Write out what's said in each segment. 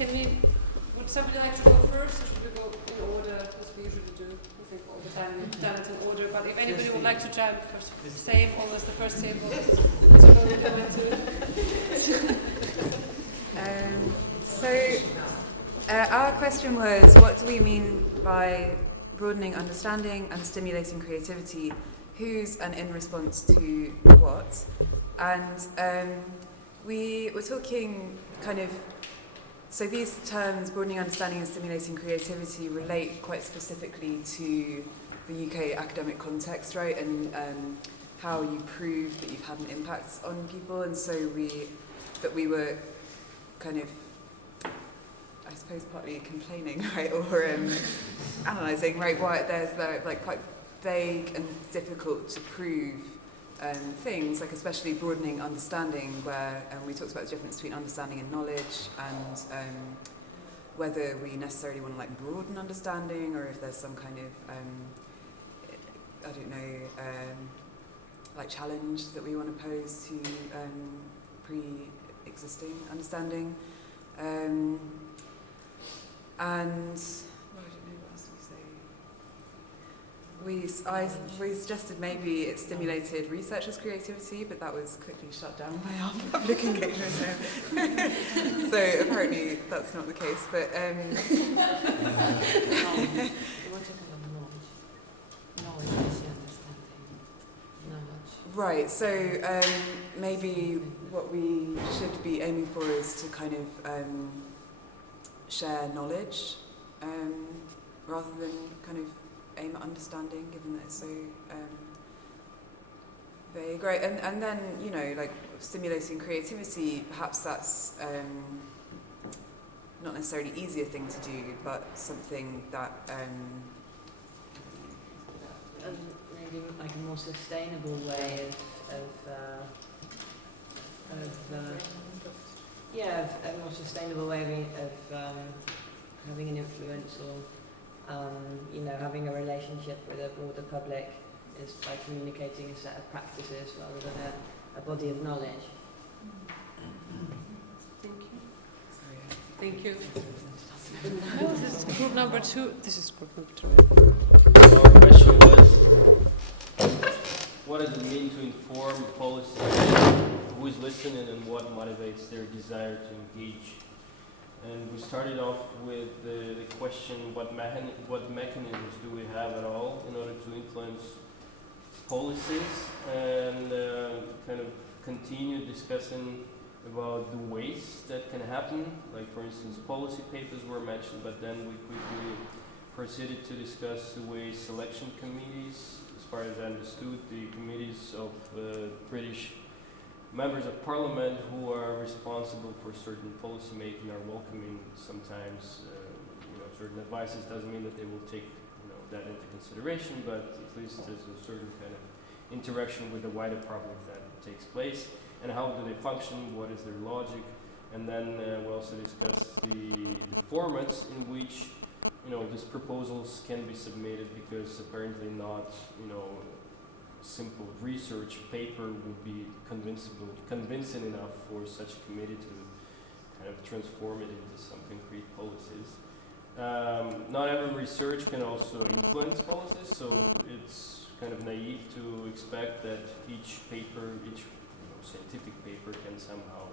Would somebody like to go first, or should we go in order, as we usually do? I think all the time we've done it in order, but if anybody would like to jump first, same, always the first table. So we'll go into our question was, what do we mean by broadening understanding and stimulating creativity? Whose and in response to what? And we were talking kind of, so these terms, broadening understanding and stimulating creativity, relate quite specifically to the UK academic context, right? And how you prove that you've had an impact on people. And so we were kind of, I suppose, partly complaining, right? Or analysing, right? Why there's like quite vague and difficult to prove things, like especially broadening understanding, where we talked about the difference between understanding and knowledge, and whether we necessarily want to like broaden understanding, or if there's some kind of I don't know, like challenge that we want to pose to pre-existing understanding, and I don't know what else we say. We suggested maybe it stimulated researchers' creativity, but that was quickly shut down by our public engagement. So apparently that's not the case. But right. So maybe what we should be aiming for is to kind of share knowledge rather than kind of aim at understanding, given that it's so vague, right? And then, you know, like stimulating creativity, perhaps that's not necessarily an easier thing to do, but something that maybe like a more sustainable way a more sustainable way of having an influence, or you know, having a relationship with a broader public is by communicating a set of practices rather than a body of knowledge. Thank you. Thank you. No, this is group number 2. This is group number 2. Our question was, what does it mean to inform policy? Who is listening and what motivates their desire to engage? And we started off with the question, what mechanisms do we have at all in order to influence policies, and kind of continue discussing about the ways that can happen. Like, for instance, policy papers were mentioned, but then we quickly proceeded to discuss the way selection committees, as far as I understood, the committees of British members of parliament who are responsible for certain policy making are welcoming sometimes certain advices. Doesn't mean that they will take that into consideration, but at least there's a certain kind of interaction with the wider public that takes place. And how do they function? What is their logic? And then we also discussed the formats in which these proposals can be submitted, because apparently not simple research paper would be convincing enough for such a committee to kind of transform it into some concrete policies. Not every research can also influence policies, so it's kind of naive to expect that each paper, each scientific paper can somehow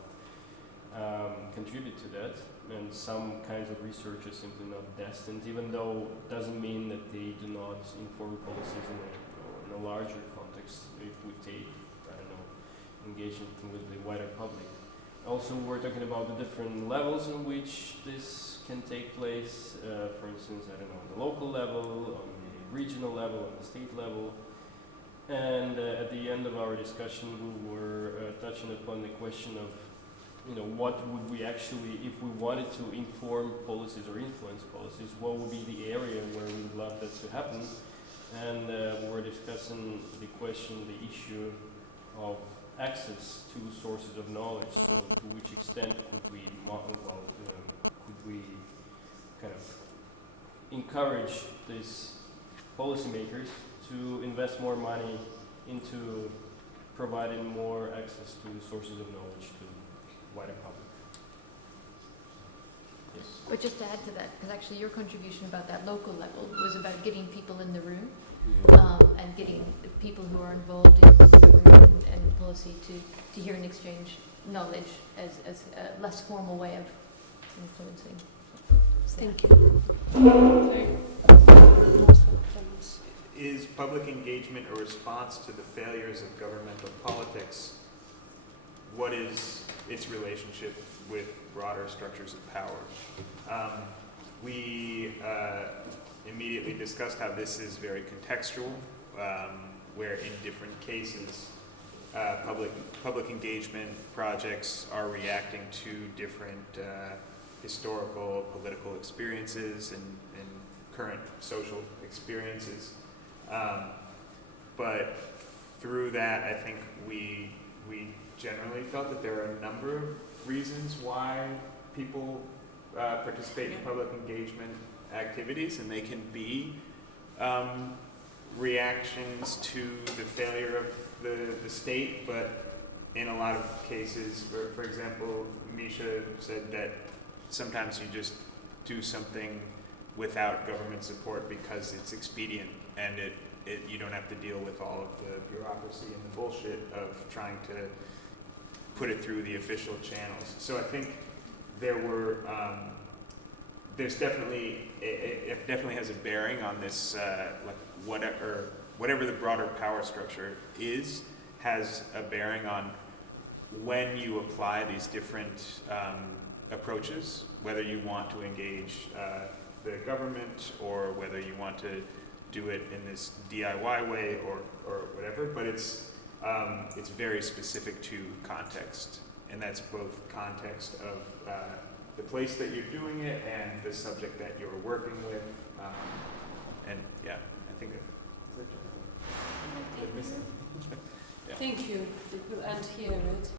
contribute to that. And some kinds of research are simply not destined, even though it doesn't mean that they do not inform policies in a larger context if we take, engagement with the wider public. Also, we're talking about the different levels in which this can take place. For instance, on the local level, on the regional level, on the state level. And at the end of our discussion, we were touching upon the question of, what would we actually, if we wanted to inform policies or influence policies, what would be the area where we would love that to happen? And we were discussing the issue of access to sources of knowledge. So, to which extent could we kind of encourage these policymakers to invest more money into providing more access to sources of knowledge to the wider public? this. But just to add to that, because actually your contribution about that local level was about getting people in the room and getting people who are involved in government and policy to hear and exchange knowledge as a less formal way of influencing. Thank you. Very remorseful comments. Is public engagement a response to the failures of governmental politics? What is its relationship with broader structures of power? We immediately discussed how this is very contextual, where in different cases public engagement projects are reacting to different historical, political experiences and current social experiences. But through that, I think we generally felt that there are a number of reasons why people participate in public engagement activities, and they can be reactions to the failure of the state, but in a lot of cases, for example, Misha said that sometimes you just do something without government support because it's expedient, and you don't have to deal with all of the bureaucracy and the bullshit of trying to put it through the official channels. So I think there's definitely, it definitely has a bearing on this, like whatever the broader power structure is, has a bearing on when you apply these different approaches, whether you want to engage the government or whether you want to do it in this DIY way or whatever, but it's very specific to context, and that's both context of the place that you're doing it and the subject that you're working with, and yeah, I think Thank you. It will end here, right?